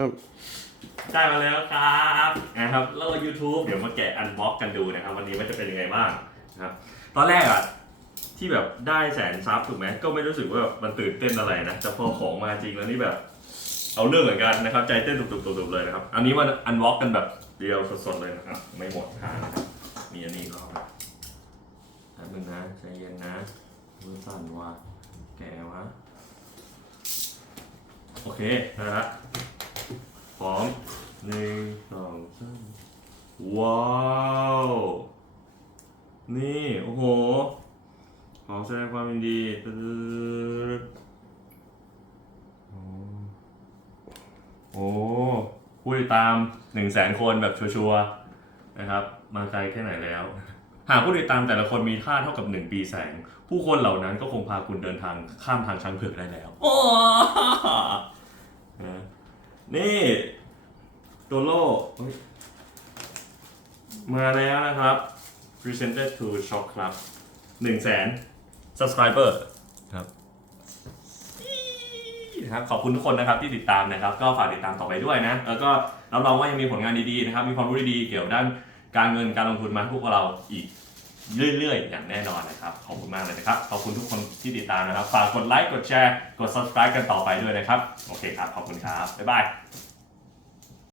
ครับได้มาแล้วครับนะครับแล้วก็ YouTube เดี๋ยวมาแกะอันบ็อกกันดูนะครับ วันนี้มันจะเป็นยังไงบ้างนะครับ ตอนแรกอะที่แบบได้แสนซับถูกไหมก็ไม่รู้สึกว่าแบบมันตื่นเต้นอะไรนะแต่พอของมาจริงแล้วนี่แบบ เอาเรื่องเหมือนกันนะครับ ใจเต้นตุบๆๆๆเลยนะครับ อันนี้มันอันบ็อกกันแบบเดียวสดๆเลยนะครับ ไม่หมดทางนะครับมีอันนี้ก็แป๊บนึงนะใจเย็นนะมือสั่นว่ะแกะวะโอเคนะฮะ พร้อมหนึ่งสองสามว้าว นี่ โอ้โห ขอแสดงความยินดีตึ๊ดโอ้โอ้ผู้ติดตามหนึ่งแสนคนแบบชัวร์ๆนะครับ มาไกลแค่ไหนแล้ว หากผู้ติดตามแต่ละคนมีค่าเท่ากับ1ปีแสง ผู้คนเหล่านั้นก็คงพาคุณเดินทางข้ามทางช้างเผือกได้แล้วโอ้ นะนี่ ตัวโล่เฮ้ยมาแล้วนะครับ presented to Shop Club 1 0 0 0 0แสน subscriber ครับนะครับขอบคุณทุกคนนะครับที่ติดตามนะครับ ก็ฝากติดตามต่อไปด้วยนะ แล้วก็รับรองว่ายังมีผลงานดีๆนะครับ มีความรู้ดีๆเกี่ยวกับด้านการเงินการลงทุนมาให้พวกเราอีก เรื่อยๆ อย่างแน่นอนนะครับ ขอบคุณมากเลยนะครับ ขอบคุณทุกคนที่ติดตามนะครับ ฝากกดไลค์ กดแชร์ กด subscribe กันต่อไปด้วยนะครับ โอเคครับ ขอบคุณครับ บ๊ายบาย